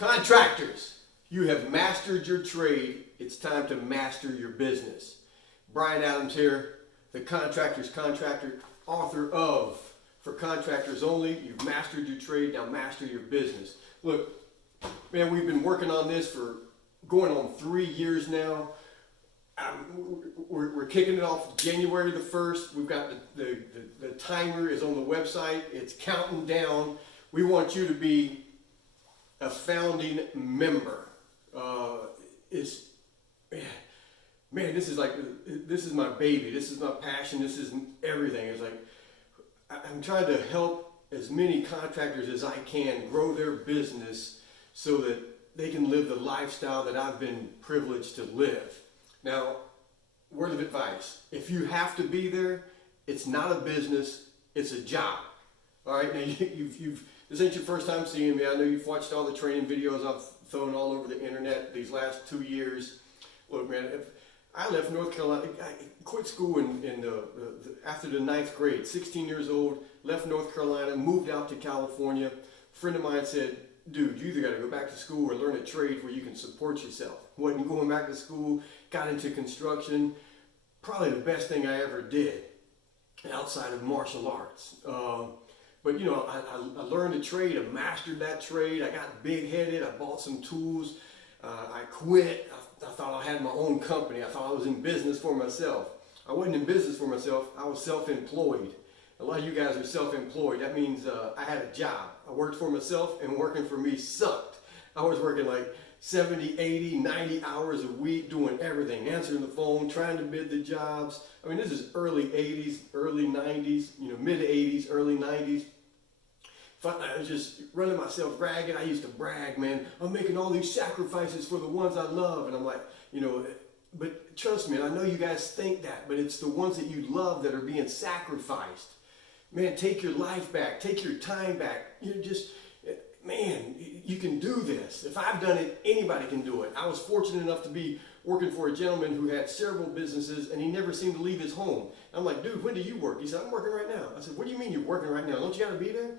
Contractors, you have mastered your trade. It's time to master your business. Brian Adams here, the Contractor's Contractor, author of For Contractors Only. You've mastered your trade, now master your business. Look, man, we've been working on this for going on 3 years now. We're kicking it off January the 1st. We've got the timer is on the website. It's counting down. We want you to be a founding member. This is my baby. This is my passion. This is everything. It's like I'm trying to help as many contractors as I can grow their business so that they can live the lifestyle that I've been privileged to live. Now, word of advice: if you have to be there, it's not a business. It's a job. All right. Now this ain't your first time seeing me. I know you've watched all the training videos I've thrown all over the internet these last 2 years. Look, man, if I left North Carolina, I quit school after the 9th grade, 16 years old, left North Carolina, moved out to California. A friend of mine said, dude, you either got to go back to school or learn a trade where you can support yourself. Wasn't going back to school, got into construction. Probably the best thing I ever did outside of martial arts. But you know, I learned a trade, I mastered that trade, I got big-headed, I bought some tools, I quit, I thought I had my own company, I thought I was in business for myself. I wasn't in business for myself, I was self-employed. A lot of you guys are self-employed. That means I had a job. I worked for myself, and working for me sucked. I was working like 70, 80, 90 hours a week doing everything, answering the phone, trying to bid the jobs. I mean, this is early 80s, early 90s, mid 80s, early 90s. I was just running myself ragged. I used to brag, man, I'm making all these sacrifices for the ones I love. And I'm like, but trust me, I know you guys think that, but it's the ones that you love that are being sacrificed. Man, take your life back, take your time back. Man, you can do this. If I've done it, anybody can do it. I was fortunate enough to be working for a gentleman who had several businesses, and he never seemed to leave his home. I'm like, dude, when do you work? He said, I'm working right now. I said, what do you mean you're working right now? Don't you got to be there?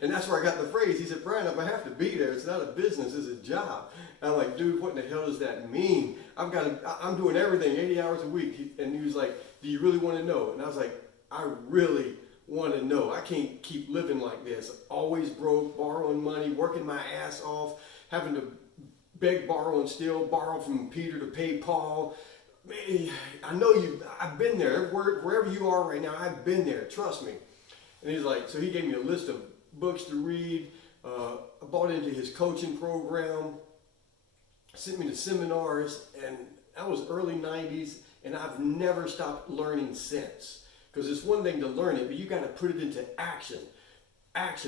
And that's where I got the phrase. He said, Brian, if I have to be there, it's not a business, it's a job. And I'm like, dude, what in the hell does that mean? I'm doing everything 80 hours a week. And he was like, do you really want to know? And I was like, I really want to know. I can't keep living like this. Always broke, borrowing money, working my ass off, having to beg, borrow, and steal, borrow from Peter to pay Paul. Man, I know I've been there. Wherever you are right now, I've been there. Trust me. And he's like, so he gave me a list of books to read. I bought into his coaching program, sent me to seminars, and that was early 90s, and I've never stopped learning since. Because it's one thing to learn it, but you got to put it into action.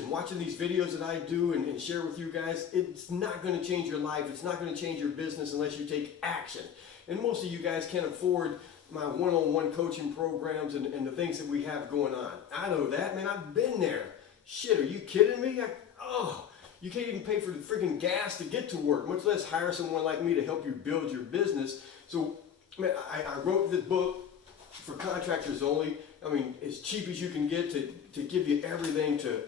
Watching these videos that I do and share with you guys, it's not going to change your life. It's not going to change your business unless you take action. And most of you guys can't afford my one-on-one coaching programs and the things that we have going on. I know that, man. I've been there. Shit, are you kidding me? You can't even pay for the freaking gas to get to work, much less hire someone like me to help you build your business. So, man, I wrote this book for contractors only. I mean, as cheap as you can get to give you everything to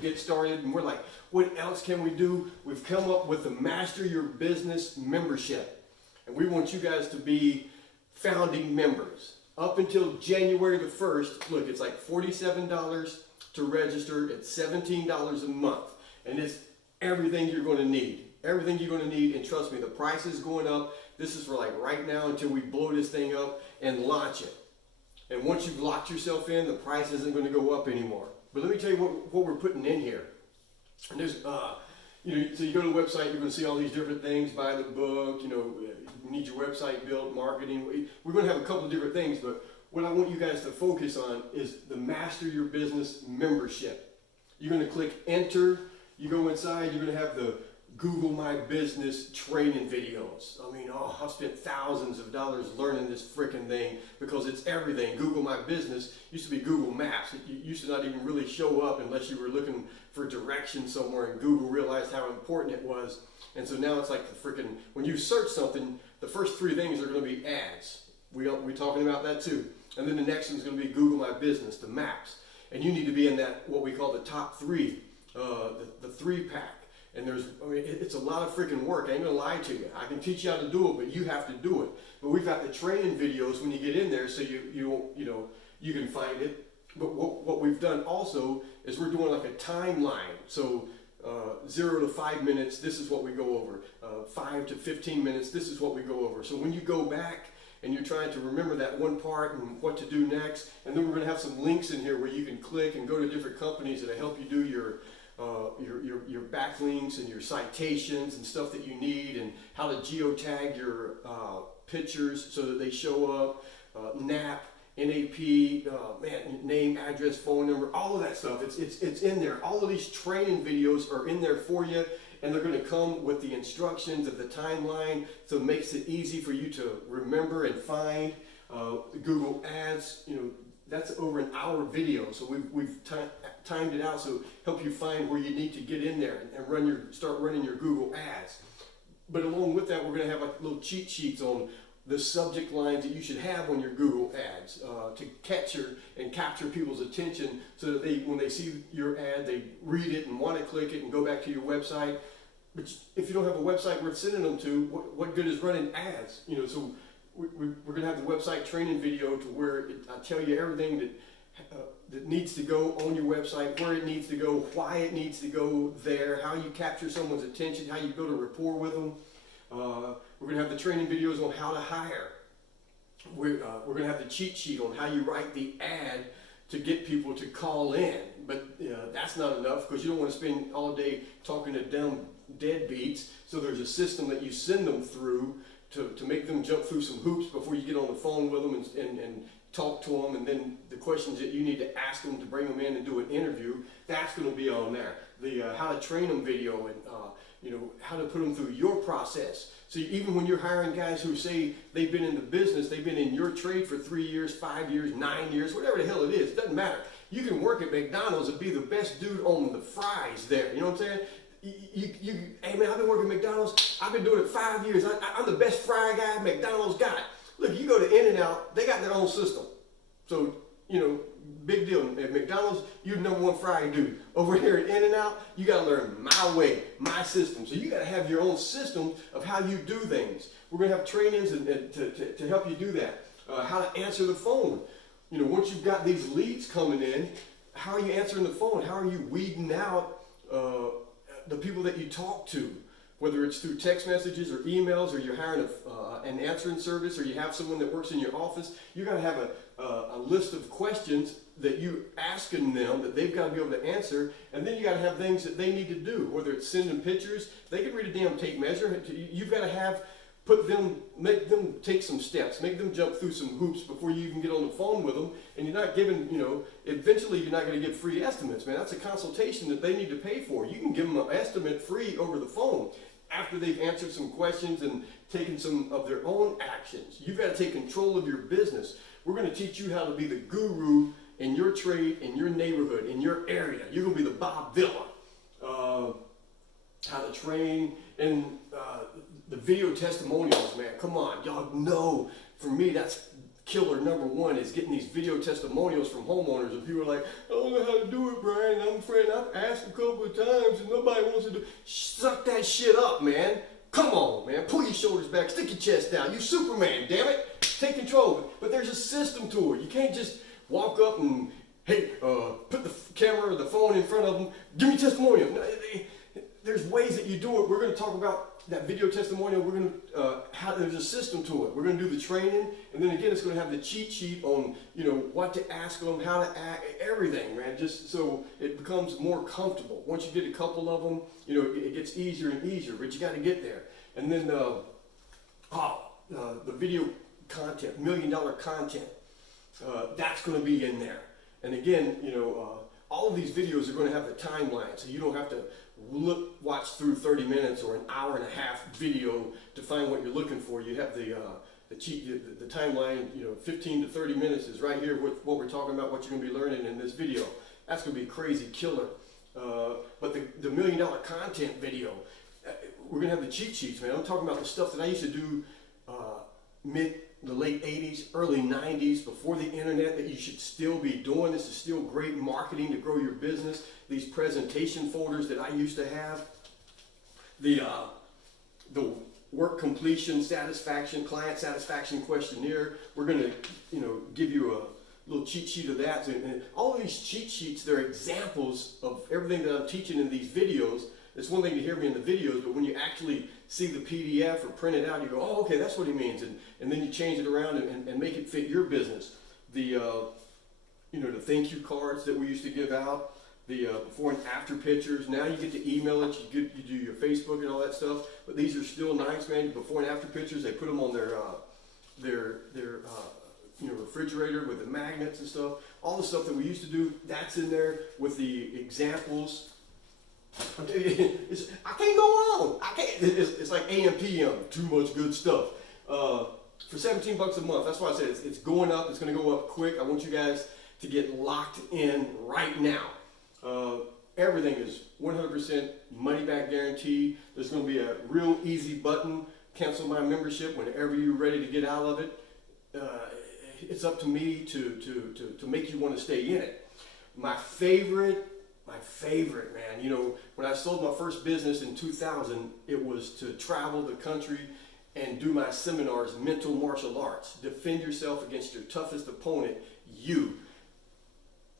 get started. And we're like, what else can we do? We've come up with the Master Your Business membership. And we want you guys to be founding members. Up until January the 1st, look, it's like $47 to register. It's $17 a month. And it's everything you're going to need. Everything you're going to need. And trust me, the price is going up. This is for like right now until we blow this thing up and launch it. And once you've locked yourself in, the price isn't going to go up anymore. But let me tell you what we're putting in here. And there's, so you go to the website, you're going to see all these different things. Buy the book, you need your website built, marketing. We're going to have a couple of different things, but what I want you guys to focus on is the Master Your Business membership. You're going to click enter. You go inside, you're going to have the Google My Business training videos. I mean, I've spent thousands of dollars learning this freaking thing because it's everything. Google My Business used to be Google Maps. It used to not even really show up unless you were looking for directions somewhere, and Google realized how important it was. And so now it's like when you search something, the first 3 things are going to be ads. We're talking about that too. And then the next one's going to be Google My Business, the maps. And you need to be in that, what we call the top 3, the 3-pack. And it's a lot of freaking work. I ain't gonna lie to you. I can teach you how to do it, but you have to do it. But we've got the training videos when you get in there, so you can find it. But what we've done also is we're doing like a timeline. So 0 to 5 minutes, this is what we go over. 5 to 15 minutes, this is what we go over. So when you go back and you're trying to remember that one part and what to do next, and then we're going to have some links in here where you can click and go to different companies that'll help you do your backlinks and your citations and stuff that you need, and how to geotag your pictures so that they show up, NAP, name, address, phone number, all of that stuff. It's in there. All of these training videos are in there for you, and they're going to come with the instructions of the timeline, so it makes it easy for you to remember and find. Google Ads, that's over an hour video, so we've timed it out so help you find where you need to get in there and start running your Google Ads. But along with that, we're going to have like little cheat sheets on the subject lines that you should have on your Google Ads to capture people's attention, so that when they see your ad, they read it and want to click it and go back to your website. But if you don't have a website worth sending them to, what good is running ads? So we're going to have the website training video to where I tell you everything that needs to go on your website, where it needs to go, why it needs to go there, how you capture someone's attention, how you build a rapport with them. We're going to have the training videos on how to hire. We're going to have the cheat sheet on how you write the ad to get people to call in. But that's not enough, because you don't want to spend all day talking to dumb deadbeats. So there's a system that you send them through to make them jump through some hoops before you get on the phone with them and talk to them, and then the questions that you need to ask them to bring them in and do an interview, that's going to be on there. The how to train them video, and how to put them through your process. So even when you're hiring guys who say they've been in the business, they've been in your trade for 3 years, 5 years, 9 years, whatever the hell it is, doesn't matter. You can work at McDonald's and be the best dude on the fries there. You know what I'm saying? Hey man, I've been working at McDonald's. I've been doing it 5 years. I'm the best fry guy McDonald's got. Look, you go to In-N-Out, they got their own system. So, big deal. At McDonald's, you're the number one fry dude. Over here at In-N-Out, you got to learn my way, my system. So you got to have your own system of how you do things. We're going to have trainings to help you do that. How to answer the phone. Once you've got these leads coming in, how are you answering the phone? How are you weeding out the people that you talk to? Whether it's through text messages or emails, or you're hiring an answering service, or you have someone that works in your office, you got to have a list of questions that you asking them that they've got to be able to answer, and then you got to have things that they need to do. Whether it's sending pictures, they can read a damn tape measure. You've got to make them take some steps, make them jump through some hoops before you even get on the phone with them. And you're not giving, eventually you're not going to get free estimates, man. That's a consultation that they need to pay for. You can give them an estimate free over the phone after they've answered some questions and taken some of their own actions. You've got to take control of your business. We're going to teach you how to be the guru in your trade, in your neighborhood, in your area. You're going to be the Bob Villa. How to train in the video testimonials, man. Come on, y'all know. For me, that's killer number one, is getting these video testimonials from homeowners. And people are like, I don't know how to do it, Brian. I'm afraid I've asked a couple of times and nobody wants to do it. Suck that shit up, man. Come on, man. Pull your shoulders back. Stick your chest down. You Superman, damn it. Take control of it. But there's a system to it. You can't just walk up and, hey, put the camera or the phone in front of them. Give me a testimonial. No, there's ways that you do it. We're going to talk about that video testimonial. We're going to there's a system to it. We're going to do the training, and then again, it's going to have the cheat sheet on what to ask them, how to act, everything, man. Just so it becomes more comfortable. Once you get a couple of them, it gets easier and easier. But you got to get there. And then the video content, $1 million content, that's going to be in there. And again, all of these videos are going to have the timeline, so you don't have to watch through 30 minutes or an hour and a half video to find what you're looking for. You have the timeline. 15 to 30 minutes is right here with what we're talking about, what you're going to be learning in this video. That's going to be crazy killer. But the $1 million content video, we're going to have the cheat sheets, man. I'm talking about the stuff that I used to do the late 80s, early 90s, before the internet, that you should still be doing. This is still great marketing to grow your business. These presentation folders that I used to have, the work completion satisfaction, client satisfaction questionnaire. We're going to, give you a little cheat sheet of that. And all of these cheat sheets, they're examples of everything that I'm teaching in these videos. It's one thing to hear me in the videos, but when you actually see the PDF or print it out, you go, oh, okay, that's what he means. And then you change it around and make it fit your business. The thank you cards that we used to give out, the before and after pictures. Now you get to email it, you do your Facebook and all that stuff. But these are still nice, man. Before and after pictures, they put them on their refrigerator with the magnets and stuff. All the stuff that we used to do, that's in there with the examples. I can't go on. It's like AM PM. Too much good stuff. For $17 a month. That's why I said it's going up. It's going to go up quick. I want you guys to get locked in right now. Everything is 100% money back guarantee. There's going to be a real easy button. Cancel my membership whenever you're ready to get out of it. It's up to me to make you want to stay in it. My favorite, man, when I sold my first business in 2000, it was to travel the country and do my seminars, mental martial arts. Defend yourself against your toughest opponent, you.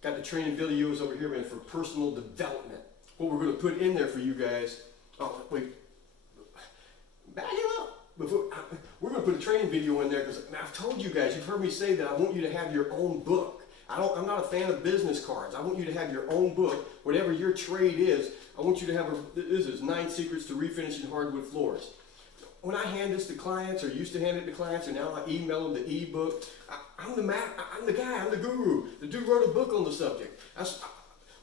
Got the training videos over here, man, for personal development. What we're going to put in there for you guys. Oh, wait. Back it up. We're going to put a training video in there because I've told you guys, you've heard me say that I want you to have your own book. I'm not a fan of business cards. I want you to have your own book. Whatever your trade is, I want you to have this is 9 Secrets to Refinishing Hardwood Floors. When I hand this to clients, or used to hand it to clients, and now I email them the ebook, I'm the guy, I'm the guru. The dude wrote a book on the subject.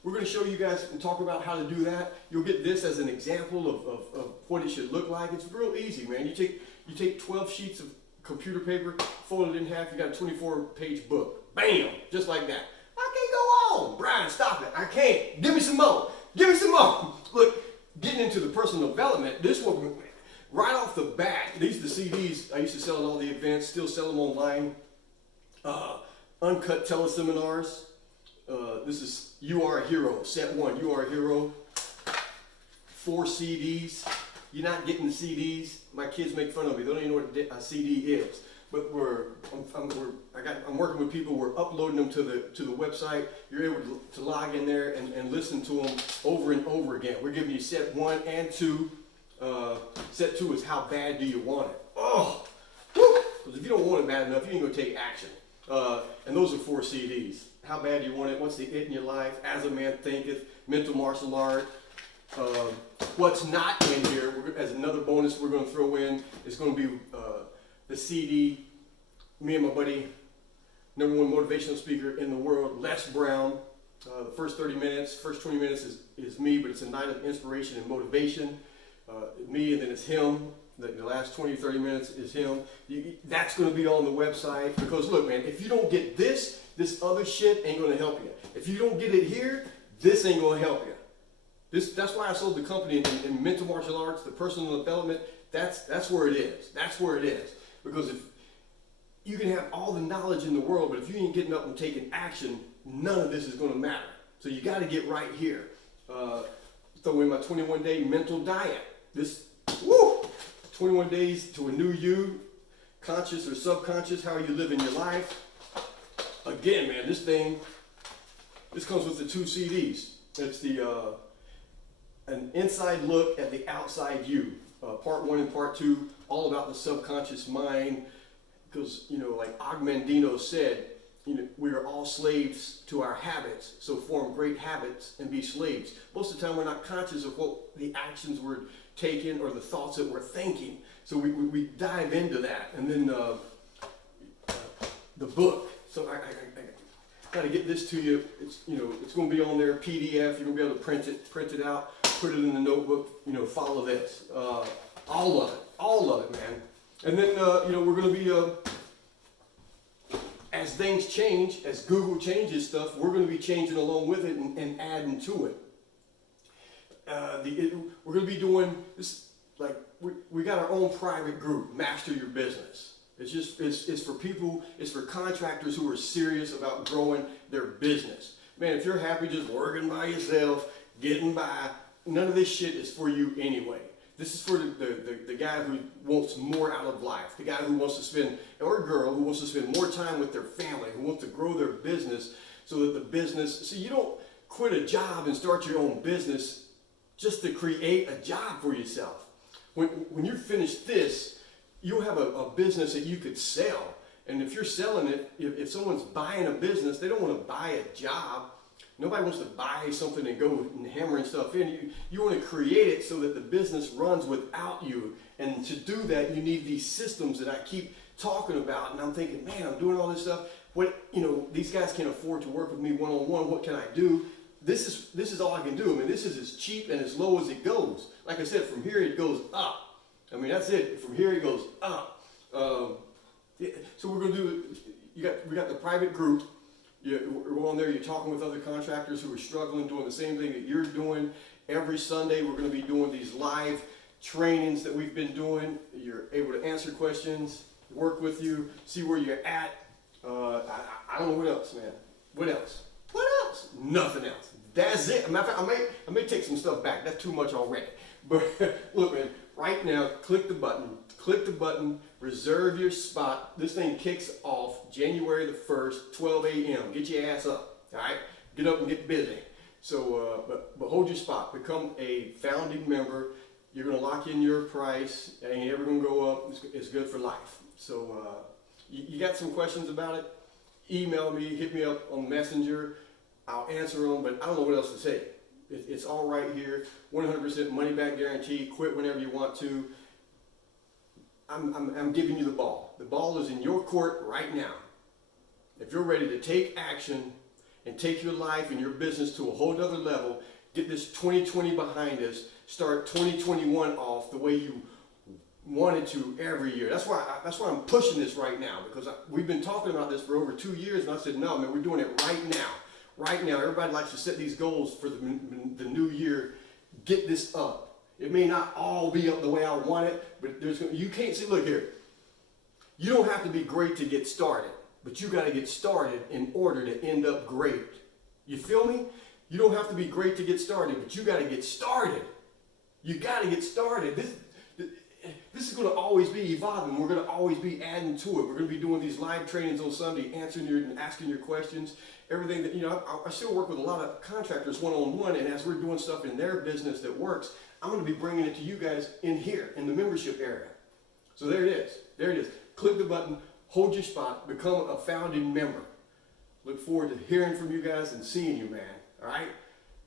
We're going to show you guys and talk about how to do that. You'll get this as an example of what it should look like. It's real easy, man. You take 12 sheets of computer paper, fold it in half, you got a 24-page book. Bam! Just like that. I can't go on. Brian, stop it. I can't. Give me some more. Give me some more. Look, getting into the personal development, this one, right off the bat, these are the CDs I used to sell at all the events, still sell them online. Uncut teleseminars. This is You Are a Hero, set 1, You Are a Hero. 4 CDs. You're not getting the CDs. My kids make fun of me. They don't even know what a CD is. But I'm working with people. We're uploading them to the website. You're able to log in there and listen to them over and over again. We're giving you set 1 and 2. Set 2 is how bad do you want it? Oh, because if you don't want it bad enough, you ain't gonna take action. And those are 4 CDs. How bad do you want it? What's the it in your life? As a Man Thinketh, mental martial art. What's not in here, as another bonus we're going to throw in, is going to be the CD. Me and my buddy, #1 motivational speaker in the world, Les Brown. The first 30 minutes, first 20 minutes is me, but it's a night of inspiration and motivation. Me, and then it's him. The last 20, 30 minutes is him. That's going to be on the website. Because look, man, if you don't get this other shit ain't going to help you. If you don't get it here, this ain't going to help you. That's why I sold the company in mental martial arts, the personal development. That's where it is. That's where it is. Because if you can have all the knowledge in the world, but if you ain't getting up and taking action, none of this is going to matter. So you got to get right here. Throw in my 21-day mental diet. 21 days to a new you, conscious or subconscious, how you live in your life. Again, man, this comes with the 2 CDs. It's an inside look at the outside you. Part 1 and part 2, all about the subconscious mind. Because, like Agmandino said, we are all slaves to our habits. So form great habits and be slaves. Most of the time we're not conscious of what the actions we're taking or the thoughts that we're thinking. So we dive into that. And then the book. So I got to get this to you. It's it's going to be on there, PDF. You're going to be able to print it out, put it in the notebook. Follow this. All of it, man. And then we're going to be as things change, as Google changes stuff, we're going to be changing along with it and adding to it. We're going to be doing this, like we got our own private group, Master Your Business. It's for people, it's for contractors who are serious about growing their business. Man, if you're happy just working by yourself, getting by, none of this shit is for you anyway. This is for the guy who wants more out of life, the guy who wants to spend, or girl who wants to spend more time with their family, who wants to grow their business so that the business, so you don't quit a job and start your own business just to create a job for yourself. When you finish this, you'll have a business that you could sell. And if you're selling it, if someone's buying a business, they don't want to buy a job. Nobody wants to buy something and go and hammering stuff in. You want to create it so that the business runs without you. And to do that, you need these systems that I keep talking about. And I'm thinking, man, I'm doing all this stuff. These guys can't afford to work with me one-on-one. What can I do? This is all I can do. I mean, this is as cheap and as low as it goes. Like I said, from here it goes up. I mean, that's it. From here it goes up. So we're going to do. We got the private group. We're on there, you're talking with other contractors who are struggling, doing the same thing that you're doing. Every Sunday, we're going to be doing these live trainings that we've been doing. You're able to answer questions, work with you, see where you're at. I don't know what else, man. What else? What else? Nothing else. That's it. Matter of fact, I may take some stuff back. That's too much already. But look, man, right now, click the button, reserve your spot. This thing kicks off January the 1st, 12 a.m. Get your ass up, all right? Get up and get busy. So, but hold your spot. Become a founding member. You're going to lock in your price. It ain't ever going to go up. It's good for life. So, you got some questions about it? Email me, hit me up on Messenger. I'll answer them, but I don't know what else to say. It's all right here. 100% money back guarantee. Quit whenever you want to. I'm giving you the ball. The ball is in your court right now. If you're ready to take action and take your life and your business to a whole other level, get this 2020 behind us, start 2021 off the way you wanted to every year. That's why I'm pushing this right now, because we've been talking about this for over 2 years, and I said, no, man, we're doing it right now. Right now, everybody likes to set these goals for the new year. Get this up. It may not all be up the way I want it, but you can't see. Look here. You don't have to be great to get started, but you got to get started in order to end up great. You feel me? You don't have to be great to get started, but you got to get started. You got to get started. This is going to always be evolving. We're going to always be adding to it. We're going to be doing these live trainings on Sunday, asking your questions. Everything that, I still work with a lot of contractors one-on-one, and as we're doing stuff in their business that works, I'm going to be bringing it to you guys in here, in the membership area. So there it is. There it is. Click the button, hold your spot, become a founding member. Look forward to hearing from you guys and seeing you, man. All right?